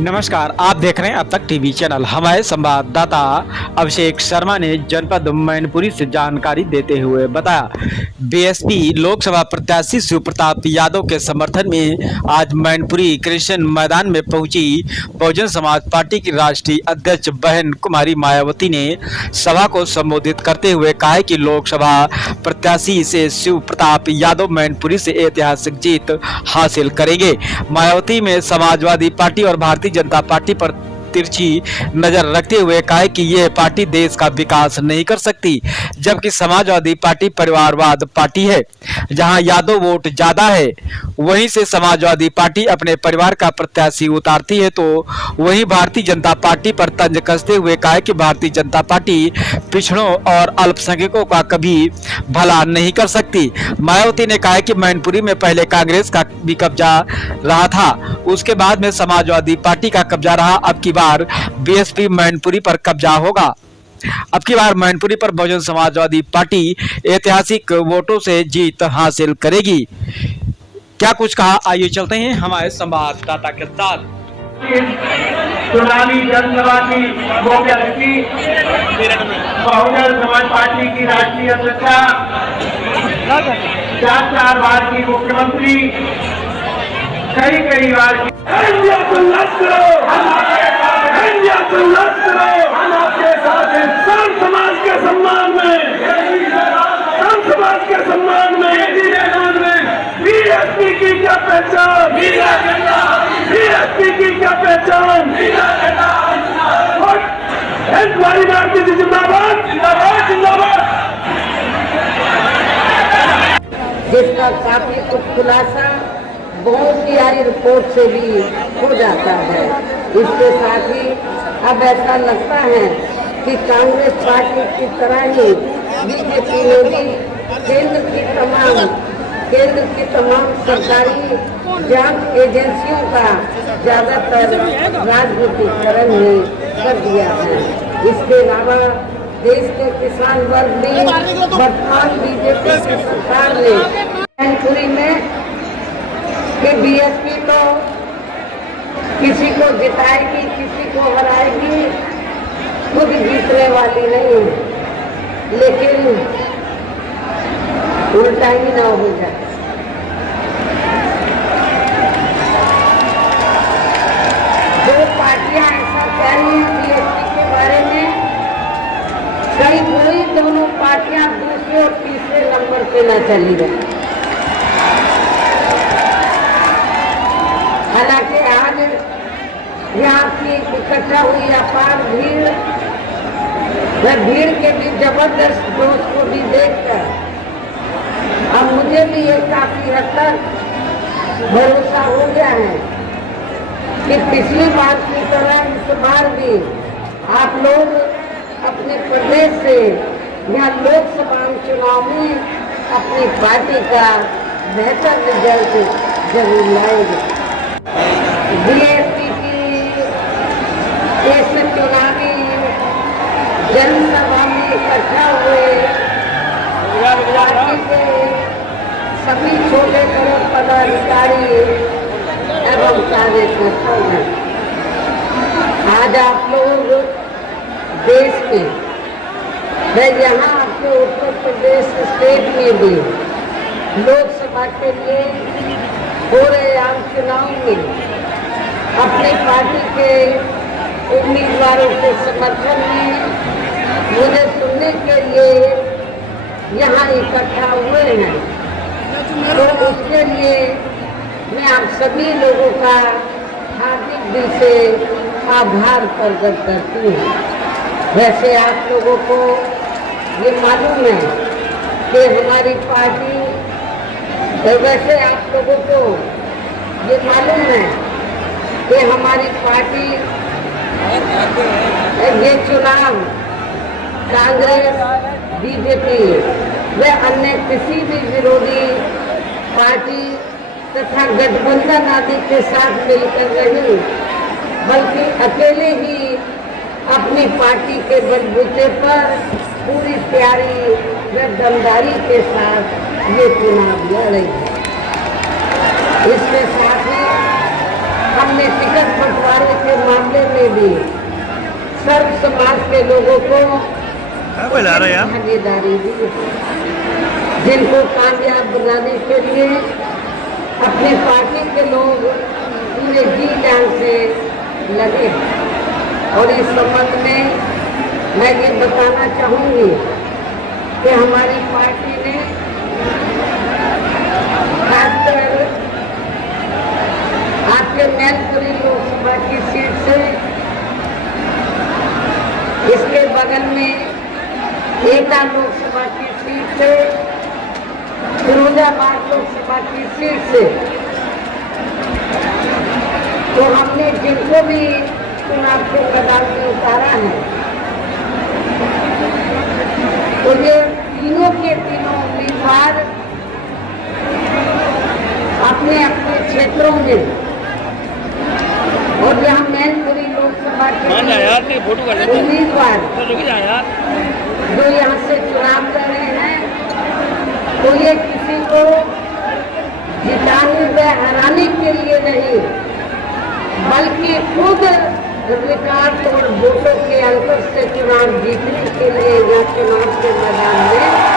नमस्कार, आप देख रहे हैं अब तक टीवी चैनल। हमारे संवाददाता अभिषेक शर्मा ने जनपद मैनपुरी से जानकारी देते हुए बताया, बीएसपी लोकसभा प्रत्याशी शिव प्रताप यादव के समर्थन में आज मैनपुरी कृष्ण मैदान में पहुंची बहुजन समाज पार्टी की राष्ट्रीय अध्यक्ष बहन कुमारी मायावती ने सभा को संबोधित करते हुए कहा कि लोकसभा प्रत्याशी से शिव प्रताप यादव मैनपुरी से ऐतिहासिक जीत हासिल करेंगे। मायावती में समाजवादी पार्टी और भारतीय जनता पार्टी पर तिरछी नजर रखते हुए कहा कि यह पार्टी देश का विकास नहीं कर सकती, जबकि समाजवादी पार्टी परिवारवाद पार्टी है। जहां यादव वोट ज्यादा है, वहीं से समाजवादी पार्टी अपने परिवार का प्रत्याशी उतारती है, तो वहीं भारतीय जनता पार्टी पर तंज कसते हुए कहा कि भारतीय जनता पार्टी पिछड़ों और अल्पसंख्यकों का कभी भला नहीं कर सकती। मायावती ने कहा कि मैनपुरी में पहले कांग्रेस का भी कब्जा रहा था, उसके बाद में समाजवादी पार्टी का कब्जा रहा। अब की बार बीएसपी मैनपुरी पर कब्जा होगा। अब की बार मैनपुरी पर बहुजन समाजवादी पार्टी ऐतिहासिक वोटों से जीत हासिल करेगी। क्या कुछ कहा, आइए चलते हैं हमारे संवाददाता के साथ। चुनावी जनसभा की मुख्य अतिथि बहुजन समाज पार्टी की राष्ट्रीय अध्यक्षा, 4 बार की मुख्यमंत्री, कई बार की हम आपके साथ हैं। संत समाज के सम्मान में, संत समाज के सम्मान में बीएसपी की क्या पहचान, बीएसपी की क्या पहचान। हमारी भारतीय जिंदाबाद, जिंदाबाद, जिंदाबाद। जिसका काफी कुछ खुलासा बहुत सारी रिपोर्ट से भी हो जाता है। इसके साथ ही अब ऐसा लगता है कि कांग्रेस पार्टी की तरह ही बीजेपी ने भी केंद्र की तमाम सरकारी जांच एजेंसियों का ज्यादातर राजनीतिकरण ही कर दिया है। इसके अलावा देश के किसान वर्ग भी वर्तमान बीजेपी की सरकार ने मैनपुरी में कि बीएसपी तो किसी को जिताएगी, किसी को हराएगी, खुद जीतने वाली नहीं है, लेकिन उल्टा ही ना हो जाए। दो पार्टियां ऐसा कह रही हैं बीएसपी के बारे में, कोई दोनों पार्टियां दूसरे और तीसरे नंबर पे न चली गई। हालांकि आज यहाँ की इकट्ठा हुई अपार भीड़, वह भीड़ के भी जबरदस्त जोश को भी देखकर अब मुझे भी ये काफी हद तक भरोसा हो गया है कि पिछली बार की तरह इस बार भी आप लोग अपने प्रदेश से यहाँ लोकसभा चुनाव में अपनी पार्टी का बेहतर रिजल्ट जरूर लाएंगे। बीएसपी की इस चुनावी जनसभा में इकट्ठा हुए पार्टी के सभी छोटे बड़े पदाधिकारी एवं कार्यकर्ता हैं। आज आप लोग देश में, यहाँ आपके उत्तर प्रदेश स्टेट में भी लोकसभा के लिए हो रहे आम चुनाव में अपनी पार्टी के उम्मीदवारों के समर्थन में मुझे सुनने के लिए यहाँ इकट्ठा हुए हैं, तो उसके लिए मैं आप सभी लोगों का हार्दिक दिल से आभार प्रकट करती हूँ। वैसे आप लोगों को ये मालूम है कि हमारी पार्टी, वैसे आप लोगों को ये मालूम है कि हमारी पार्टी ये चुनाव कांग्रेस, बीजेपी व अन्य किसी भी विरोधी पार्टी तथा गठबंधन आदि के साथ मिलकर नहीं, बल्कि अकेले ही अपनी पार्टी के बलबूते पर पूरी तैयारी व दमदारी के साथ ये चुनाव लड़ रही है। इसके साथ ही हम हमने टिकट बंटवारे के मामले में भी सर्व समाज के लोगों को भागीदारी दी, जिनको कामयाब बनाने के लिए अपनी पार्टी के लोग पूरे जी जान से लगे। और इस संबंध में मैं ये बताना चाहूंगी कि हमारी पार्टी ने खासकर आपके मैनपुरी लोकसभा की सीट से, इसके बगल में एटा लोकसभा की सीट से, फिरोजाबाद लोकसभा की सीट से, तो हमने जिनको भी चुनाव के मैदान में उतारा है, तो ये तीनों के तीनों उम्मीदवार अपने अपने क्षेत्रों में, और यहाँ मैनपुरी लोकसभा के उम्मीदवार जो यहाँ से चुनाव कर रहे हैं, तो ये किसी को जिताने व हराने के लिए नहीं, बल्कि खुद रिकॉर्ड और वोटों के अंतर से चुनाव जीतने के लिए यहाँ चुनाव के मैदान में